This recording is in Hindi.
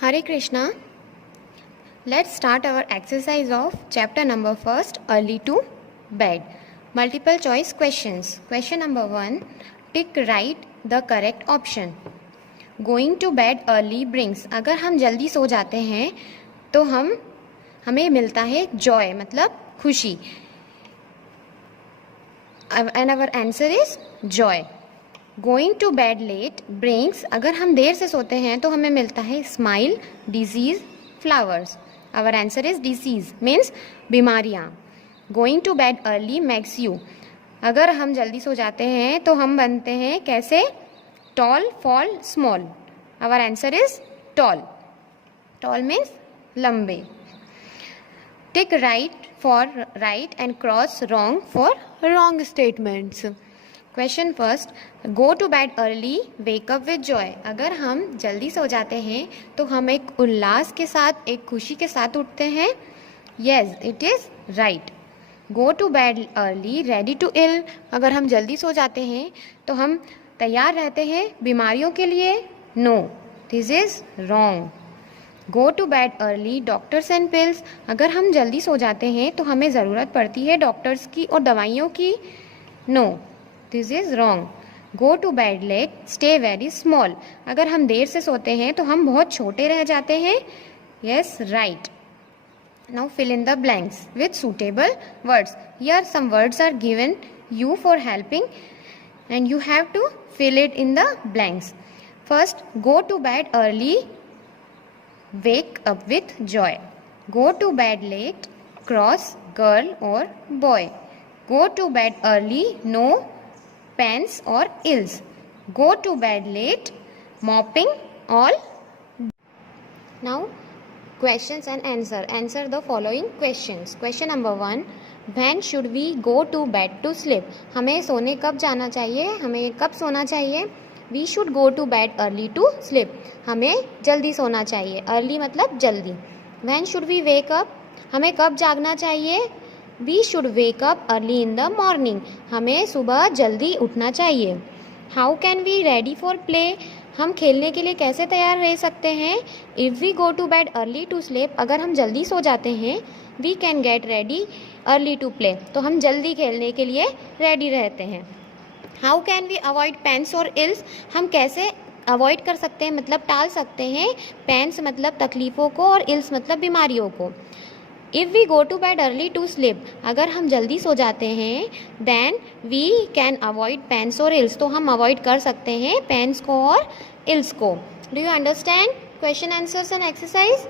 Hare Krishna. Let's start our exercise of chapter number 1, early to bed. Multiple choice questions. Question number 1. Tick right the correct option. Going to bed early brings. अगर हम जल्दी सो जाते हैं तो हमें मिलता है joy, मतलब खुशी. And our answer is joy. Going to bed late brings. अगर हम देर से सोते हैं तो हमें मिलता है smile, disease, flowers. Our answer is disease means बीमारियाँ. Going to bed early makes you. अगर हम जल्दी सो जाते हैं तो हम बनते हैं कैसे? Tall, fall, small. Our answer is tall. Tall means लंबे. Tick right for right and cross wrong for wrong statements. Question first. Go to bed early wake up with joy. अगर हम जल्दी सो जाते हैं तो हम एक उल्लास के साथ, एक खुशी के साथ उठते हैं. Yes, it is right. Go to bed early ready to ill. अगर हम जल्दी सो जाते हैं तो हम तैयार रहते हैं बीमारियों के लिए. No, this is wrong. Go to bed early doctors and pills. अगर हम जल्दी सो जाते हैं तो हमें ज़रूरत पड़ती है डॉक्टर्स की और दवाइयों की. No, this is wrong. Go to bed late stay very small. अगर हम देर से सोते हैं तो हम बहुत छोटे रह जाते हैं. Yes, right. Now fill in the blanks with suitable words. Here some words are given you for helping and you have to fill it in the blanks. First, go to bed early, wake up with joy. Go to bed late, cross girl or boy. Go to bed early, no pens or ills. Go to bed late, mopping all. Now questions and answer. Answer the following questions. Question number 1. When should we go to bed to sleep? हमें सोने कब जाना चाहिए? हमें कब सोना चाहिए? We should go to bed early to sleep. हमें जल्दी सोना चाहिए. Early मतलब जल्दी. When should we wake up? हमें कब जागना चाहिए? We should wake up early in the morning. हमें सुबह जल्दी उठना चाहिए. How can we ready for play? हम खेलने के लिए कैसे तैयार रह सकते हैं? If we go to bed early to sleep, अगर हम जल्दी सो जाते हैं, we can get ready early to play. तो हम जल्दी खेलने के लिए रेडी रहते हैं. How can we avoid pains or ills? हम कैसे अवॉइड कर सकते हैं, मतलब टाल सकते हैं. पेन्स मतलब तकलीफ़ों को और इल्स मतलब बीमारियों को. If we go to bed early to sleep, अगर हम जल्दी सो जाते हैं, then we can avoid pains और इल्स. तो हम अवॉइड कर सकते हैं पेन्स को और इल्स को. Do you understand? Question answers and exercise.